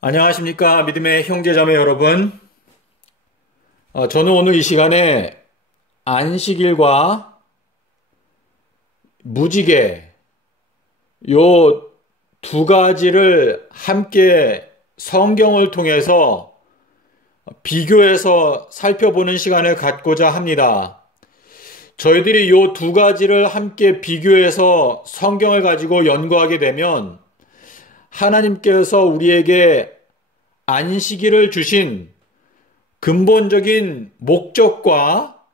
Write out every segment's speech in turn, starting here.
안녕하십니까, 믿음의 형제자매 여러분. 저는 오늘 이 시간에 안식일과 무지개 요 두 가지를 함께 성경을 통해서 비교해서 살펴보는 시간을 갖고자 합니다. 저희들이 요 두 가지를 함께 비교해서 성경을 가지고 연구하게 되면 하나님께서 우리에게 안식일을 주신 근본적인 목적과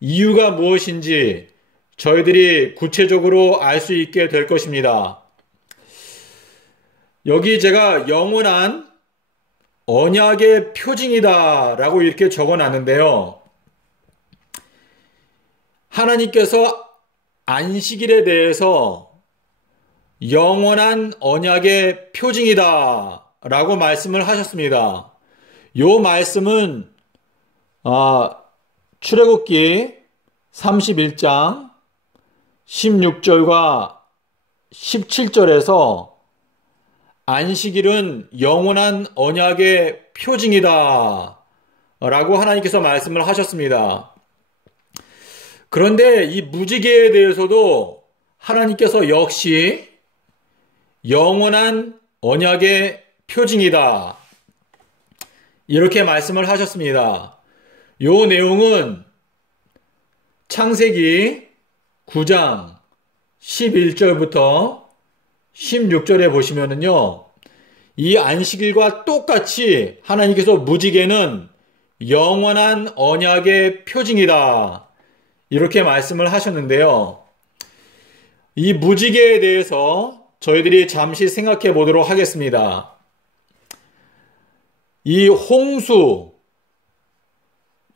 이유가 무엇인지 저희들이 구체적으로 알 수 있게 될 것입니다. 여기 제가 영원한 언약의 표징이다 라고 이렇게 적어 놨는데요. 하나님께서 안식일에 대해서 영원한 언약의 표징이다 라고 말씀을 하셨습니다. 요 말씀은 출애굽기 31장 16절과 17절에서 안식일은 영원한 언약의 표징이다 라고 하나님께서 말씀을 하셨습니다. 그런데 이 무지개에 대해서도 하나님께서 역시 영원한 언약의 표징이다 이렇게 말씀을 하셨습니다. 요 내용은 창세기 9장 11절부터 16절에 보시면은요, 이 안식일과 똑같이 하나님께서 무지개는 영원한 언약의 표징이다 이렇게 말씀을 하셨는데요. 이 무지개에 대해서 저희들이 잠시 생각해 보도록 하겠습니다. 이 홍수,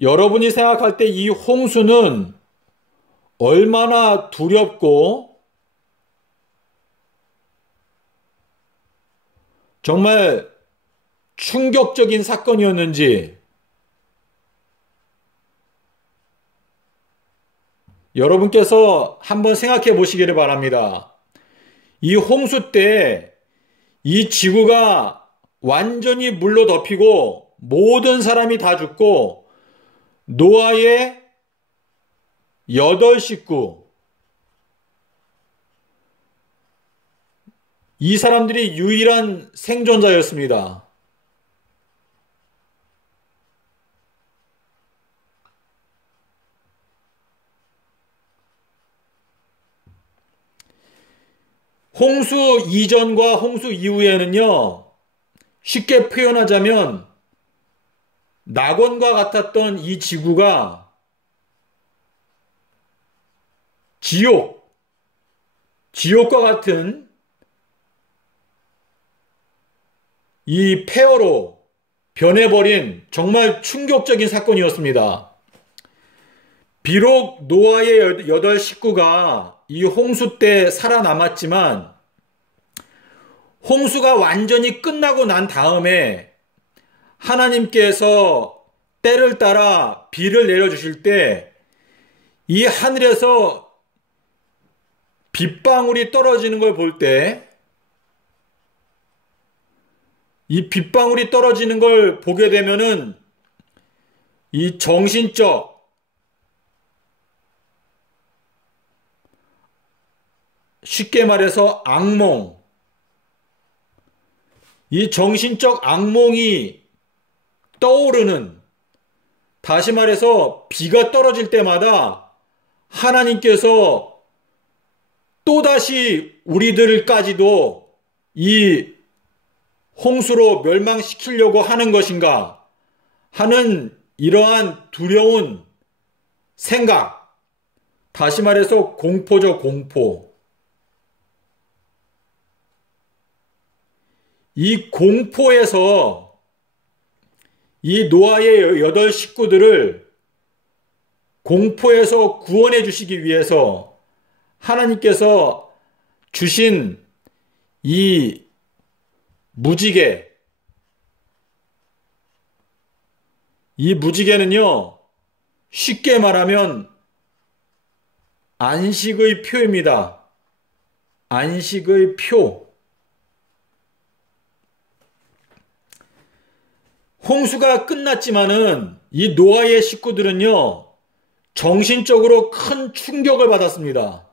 여러분이 생각할 때 이 홍수는 얼마나 두렵고 정말 충격적인 사건이었는지 여러분께서 한번 생각해 보시기를 바랍니다. 이 홍수 때 이 지구가 완전히 물로 덮이고 모든 사람이 다 죽고 노아의 8식구, 이 사람들이 유일한 생존자였습니다. 홍수 이전과 홍수 이후에는요, 쉽게 표현하자면 낙원과 같았던 이 지구가 지옥과 같은 이 폐허로 변해버린 정말 충격적인 사건이었습니다. 비록 노아의 8식구가 이 홍수 때 살아남았지만 홍수가 완전히 끝나고 난 다음에 하나님께서 때를 따라 비를 내려주실 때 이 하늘에서 빗방울이 떨어지는 걸 볼 때 이 빗방울이 떨어지는 걸 보게 되면은 이 정신적, 쉽게 말해서 악몽, 이 정신적 악몽이 떠오르는, 다시 말해서 비가 떨어질 때마다 하나님께서 또다시 우리들까지도 이 홍수로 멸망시키려고 하는 것인가 하는 이러한 두려운 생각, 다시 말해서 공포죠, 공포. 이 공포에서 이 노아의 8식구들을 공포에서 구원해 주시기 위해서 하나님께서 주신 이 무지개, 이 무지개는요, 쉽게 말하면 안식의 표입니다. 안식의 표. 홍수가 끝났지만은 이 노아의 식구들은요, 정신적으로 큰 충격을 받았습니다.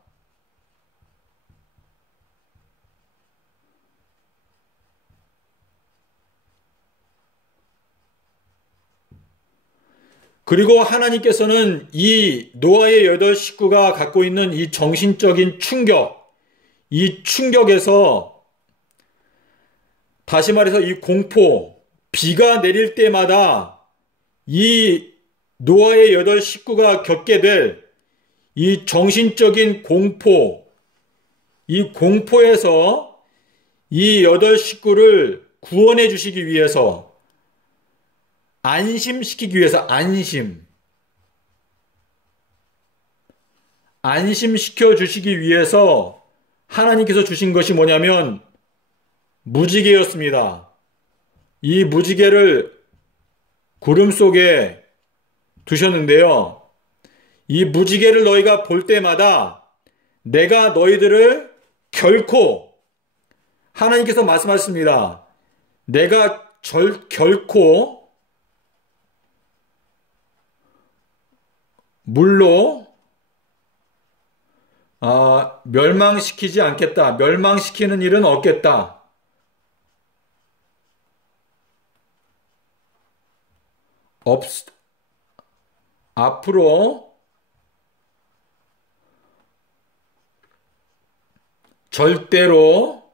그리고 하나님께서는 이 노아의 8식구가 갖고 있는 이 정신적인 충격, 이 충격에서 다시 말해서 이 공포, 비가 내릴 때마다 이 노아의 8식구가 겪게 될 이 정신적인 공포, 이 공포에서 이 8식구를 구원해 주시기 위해서 안심시키기 위해서 안심시켜 주시기 위해서 하나님께서 주신 것이 뭐냐면 무지개였습니다. 이 무지개를 구름 속에 두셨는데요. 이 무지개를 너희가 볼 때마다 내가 너희들을 결코 하나님께서 말씀하셨습니다. 내가 결코 물로 멸망시키지 않겠다. 멸망시키는 일은 없겠다. 앞으로 절대로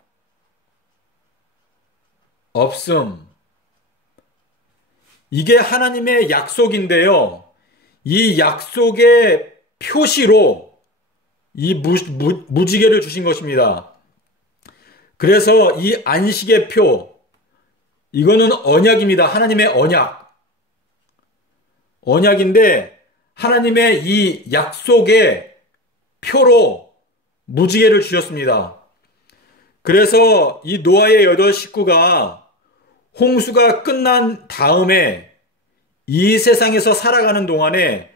없음. 이게 하나님의 약속인데요. 이 약속의 표시로 이 무지개를 주신 것입니다. 그래서 이 안식의 표, 이거는 언약입니다. 하나님의 언약인데 하나님의 이 약속의 표로 무지개를 주셨습니다. 그래서 이 노아의 8식구가 홍수가 끝난 다음에 이 세상에서 살아가는 동안에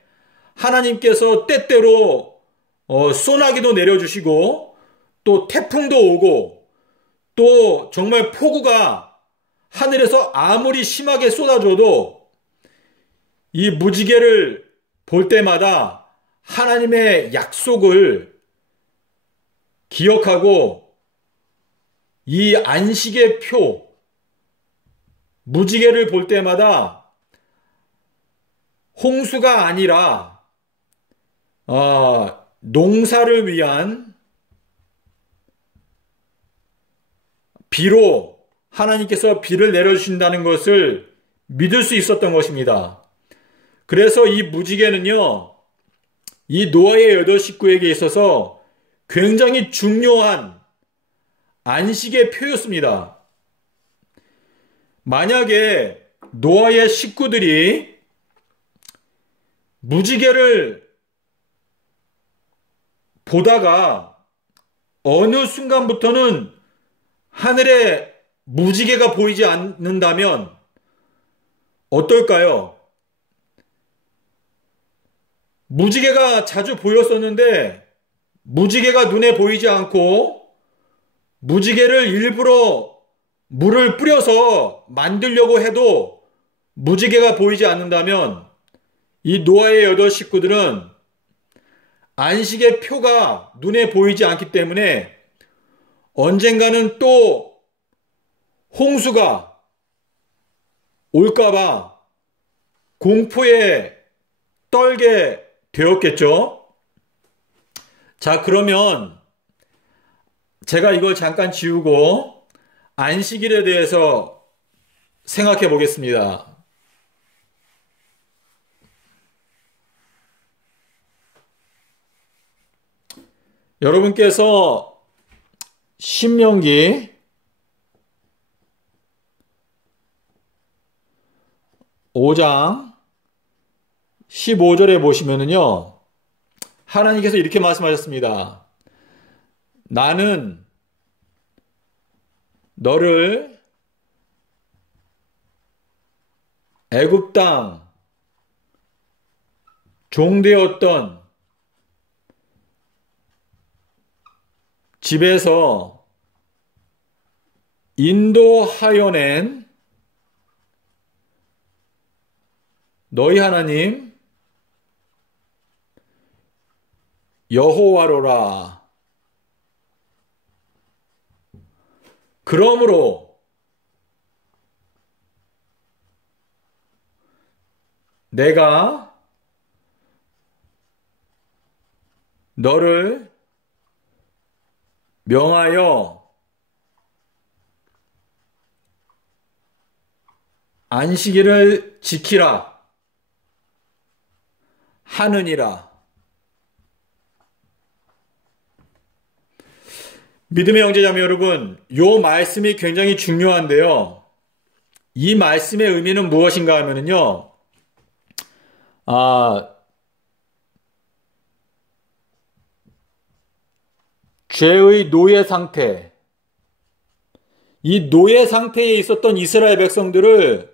하나님께서 때때로 소나기도 내려주시고 또 태풍도 오고 또 정말 폭우가 하늘에서 아무리 심하게 쏟아져도 이 무지개를 볼 때마다 하나님의 약속을 기억하고 이 안식의 표, 무지개를 볼 때마다 홍수가 아니라 농사를 위한 비로 하나님께서 비를 내려주신다는 것을 믿을 수 있었던 것입니다. 그래서 이 무지개는요, 이 노아의 8식구에게 있어서 굉장히 중요한 안식의 표였습니다. 만약에 노아의 식구들이 무지개를 보다가 어느 순간부터는 하늘에 무지개가 보이지 않는다면 어떨까요? 무지개가 자주 보였었는데 무지개가 눈에 보이지 않고 무지개를 일부러 물을 뿌려서 만들려고 해도 무지개가 보이지 않는다면 이 노아의 8식구들은 안식의 표가 눈에 보이지 않기 때문에 언젠가는 또 홍수가 올까봐 공포에 떨게 되었겠죠. 자, 그러면 제가 이걸 잠깐 지우고 안식일에 대해서 생각해 보겠습니다. 여러분께서 신명기 5장 15절에 보시면은요, 하나님께서 이렇게 말씀하셨습니다. 나는 너를 애굽 땅 종되었던 집에서 인도하여 낸 너희 하나님 여호와로라. 그러므로 내가 너를 명하여 안식일을 지키라 하느니라. 믿음의 형제자매 여러분, 이 말씀이 굉장히 중요한데요. 이 말씀의 의미는 무엇인가 하면요. 죄의 노예 상태, 이 노예 상태에 있었던 이스라엘 백성들을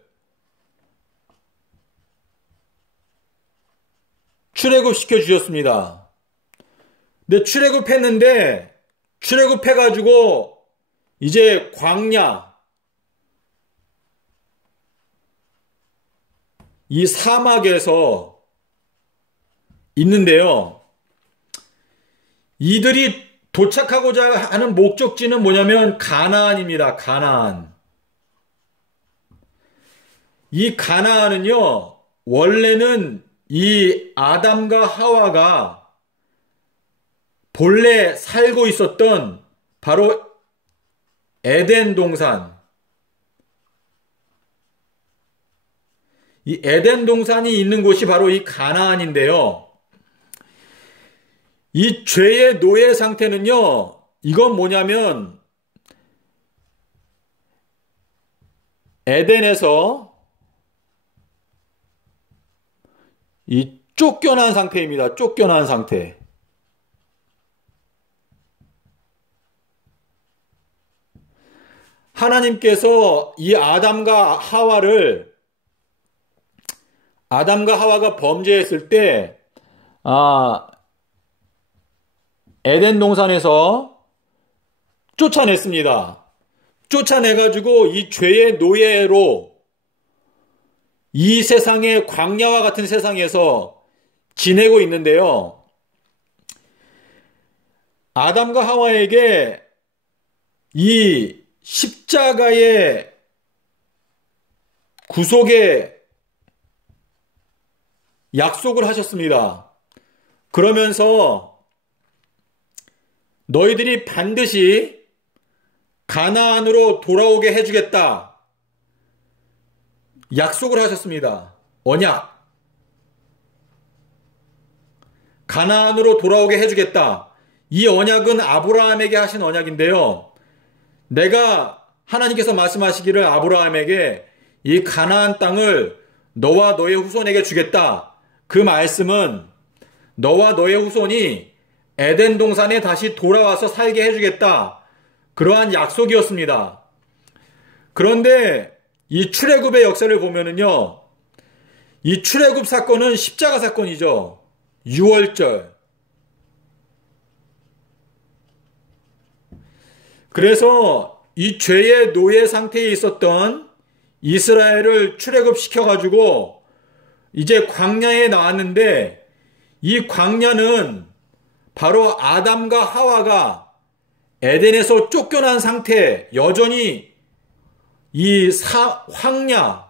출애굽시켜 주셨습니다. 근데 출애굽해가지고 이제 광야, 이 사막에서 있는데요. 이들이 도착하고자 하는 목적지는 뭐냐면 가나안입니다. 가나안. 이 가나안은요, 원래는 이 아담과 하와가 본래 살고 있었던 바로 에덴 동산. 이 에덴 동산이 있는 곳이 바로 이 가나안인데요. 이 죄의 노예 상태는요, 이건 뭐냐면 에덴에서 이 쫓겨난 상태입니다. 쫓겨난 상태. 하나님께서 이 아담과 하와가 범죄했을 때, 에덴 동산에서 쫓아냈습니다. 쫓아내가지고 이 죄의 노예로 이 세상의 광야와 같은 세상에서 지내고 있는데요. 아담과 하와에게 이 십자가의 구속의 약속을 하셨습니다. 그러면서 너희들이 반드시 가나안으로 돌아오게 해주겠다. 약속을 하셨습니다. 언약. 가나안으로 돌아오게 해주겠다. 이 언약은 아브라함에게 하신 언약인데요. 하나님께서 말씀하시기를 아브라함에게 이 가나안 땅을 너와 너의 후손에게 주겠다. 그 말씀은 너와 너의 후손이 에덴 동산에 다시 돌아와서 살게 해주겠다. 그러한 약속이었습니다. 그런데 이 출애굽의 역사를 보면은요, 이 출애굽 사건은 십자가 사건이죠. 유월절. 그래서 이 죄의 노예 상태에 있었던 이스라엘을 출애굽시켜가지고 이제 광야에 나왔는데, 이 광야는 바로 아담과 하와가 에덴에서 쫓겨난 상태, 여전히 이 황야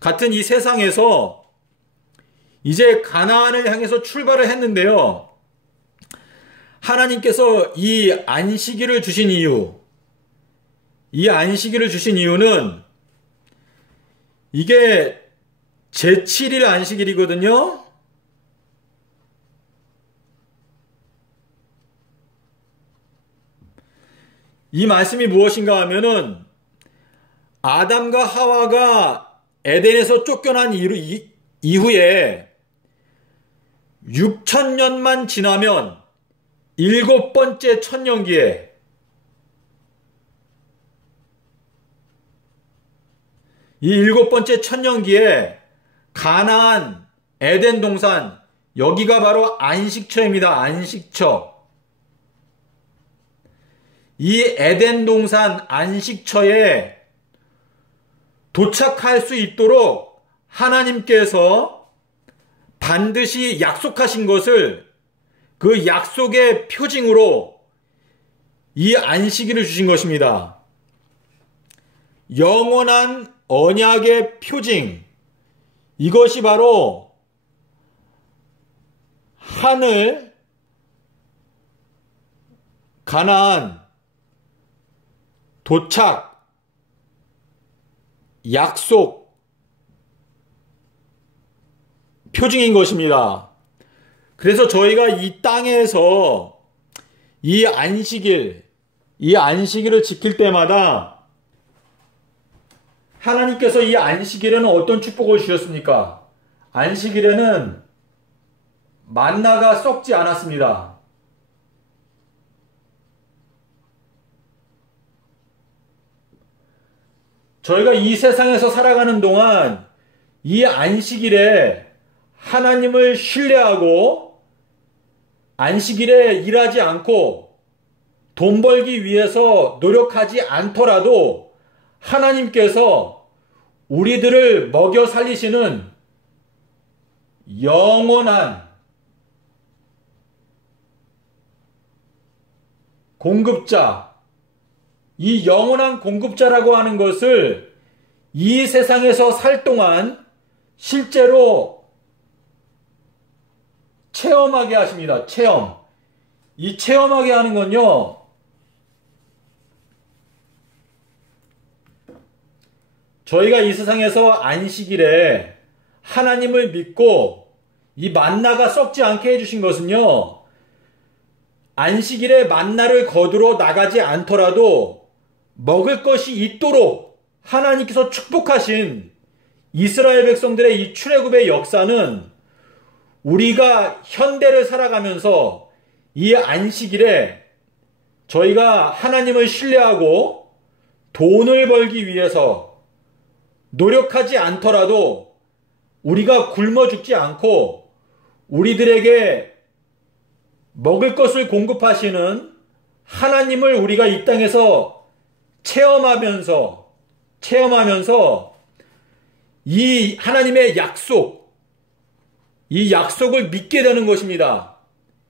같은 이 세상에서 이제 가나안을 향해서 출발을 했는데요. 하나님께서 이 안식일을 주신 이유는 이게 제7일 안식일이거든요. 이 말씀이 무엇인가 하면은 아담과 하와가 에덴에서 쫓겨난 이후에 6,000년만 지나면 일곱 번째 천년기에 이 일곱 번째 천년기에 가나안, 에덴 동산, 여기가 바로 안식처입니다. 안식처. 이 에덴 동산 안식처에 도착할 수 있도록 하나님께서 반드시 약속하신 것을 그 약속의 표징으로 이 안식일을 주신 것입니다. 영원한 언약의 표징, 이것이 바로 하늘, 가나안, 도착, 약속, 표징인 것입니다. 그래서 저희가 이 땅에서 이 안식일을 지킬 때마다 하나님께서 이 안식일에는 어떤 축복을 주셨습니까? 안식일에는 만나가 썩지 않았습니다. 저희가 이 세상에서 살아가는 동안 이 안식일에 하나님을 신뢰하고 안식일에 일하지 않고 돈 벌기 위해서 노력하지 않더라도 하나님께서 우리들을 먹여 살리시는 영원한 공급자, 이 영원한 공급자라고 하는 것을 이 세상에서 살 동안 실제로 체험하게 하십니다. 이 체험하게 하는 건요, 저희가 이 세상에서 안식일에 하나님을 믿고 이 만나가 썩지 않게 해주신 것은요, 안식일에 만나를 거두러 나가지 않더라도 먹을 것이 있도록 하나님께서 축복하신 이스라엘 백성들의 이 출애굽의 역사는 우리가 현대를 살아가면서 이 안식일에 저희가 하나님을 신뢰하고 돈을 벌기 위해서 노력하지 않더라도 우리가 굶어 죽지 않고 우리들에게 먹을 것을 공급하시는 하나님을 우리가 이 땅에서 체험하면서 이 하나님의 약속, 이 약속을 믿게 되는 것입니다.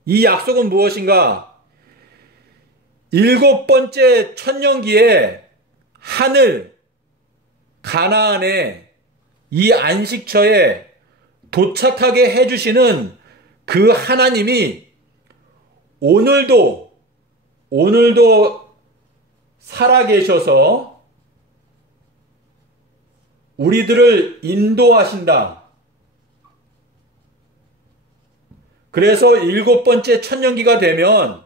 이 약속은 무엇인가? 7번째 천년기에 하늘, 가나안에 이 안식처에 도착하게 해주시는 그 하나님이 오늘도 살아계셔서 우리들을 인도하신다. 그래서 7번째 천년기가 되면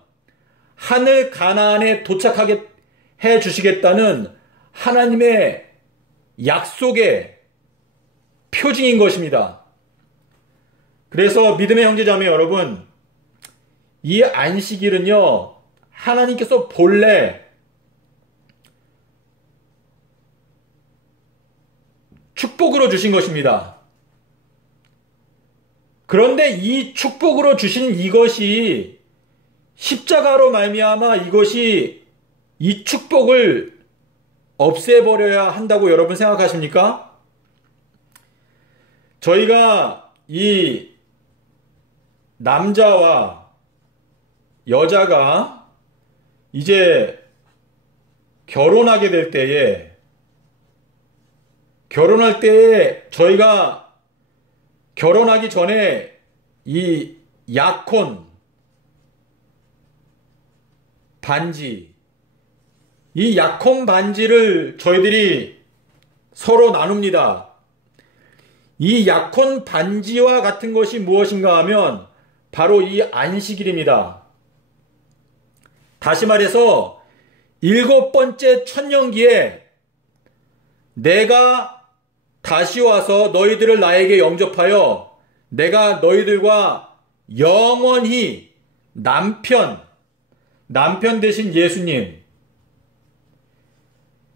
하늘 가나안에 도착하게 해 주시겠다는 하나님의 약속의 표징인 것입니다. 그래서 믿음의 형제자매 여러분, 이 안식일은요, 하나님께서 본래 축복으로 주신 것입니다. 그런데 이 축복으로 주신 이것이 십자가로 말미암아 이 축복을 없애버려야 한다고 여러분 생각하십니까? 저희가 이 남자와 여자가 이제 결혼하게 될 때에, 결혼할 때에 저희가 결혼하기 전에 이 약혼 반지, 이 약혼 반지를 저희들이 서로 나눕니다. 이 약혼 반지와 같은 것이 무엇인가 하면 바로 이 안식일입니다. 다시 말해서 7번째 천년기에 내가 다시 와서 너희들을 나에게 영접하여 내가 너희들과 영원히 남편 대신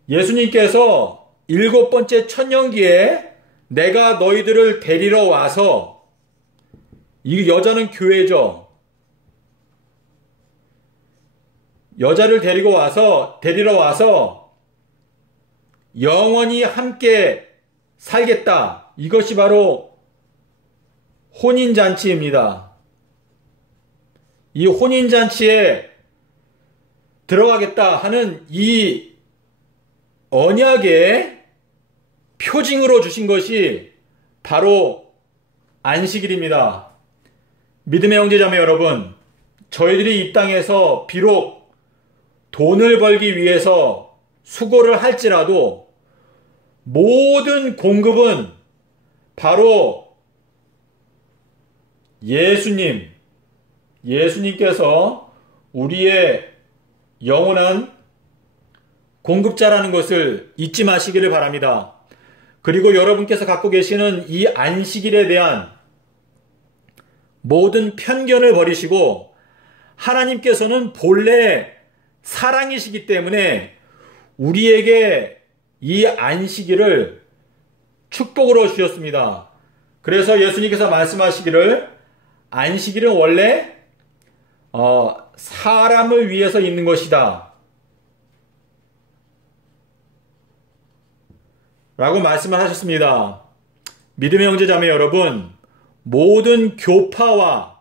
예수님께서 7번째 천년기에 내가 너희들을 데리러 와서, 이 여자는 교회죠. 여자를 데리러 와서 영원히 함께 살겠다. 이것이 바로 혼인잔치입니다. 이 혼인잔치에 들어가겠다 하는 이 언약의 표징으로 주신 것이 바로 안식일입니다. 믿음의 형제자매 여러분, 저희들이 이 땅에서 비록 돈을 벌기 위해서 수고를 할지라도 모든 공급은 바로 예수님께서 우리의 영원한 공급자라는 것을 잊지 마시기를 바랍니다. 그리고 여러분께서 갖고 계시는 이 안식일에 대한 모든 편견을 버리시고 하나님께서는 본래 사랑이시기 때문에 우리에게 이 안식일을 축복으로 주셨습니다. 그래서 예수님께서 말씀하시기를 안식일은 원래 사람을 위해서 있는 것이다 라고 말씀을 하셨습니다. 믿음의 형제자매 여러분, 모든 교파와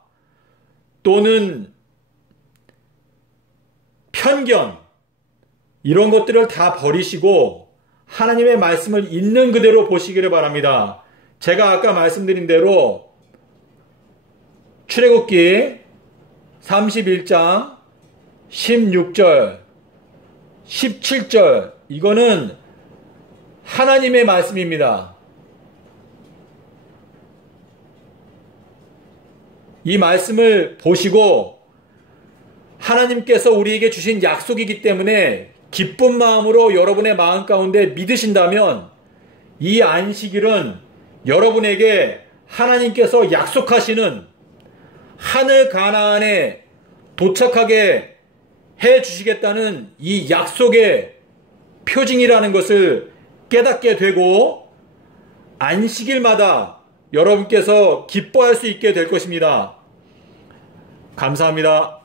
또는 편견 이런 것들을 다 버리시고 하나님의 말씀을 있는 그대로 보시기를 바랍니다. 제가 아까 말씀드린 대로 출애굽기 31장 16절 17절 이거는 하나님의 말씀입니다. 이 말씀을 보시고 하나님께서 우리에게 주신 약속이기 때문에 기쁜 마음으로 여러분의 마음 가운데 믿으신다면 이 안식일은 여러분에게 하나님께서 약속하시는 하늘 가나안에 도착하게 해 주시겠다는 이 약속의 표징이라는 것을 깨닫게 되고 안식일마다 여러분께서 기뻐할 수 있게 될 것입니다. 감사합니다.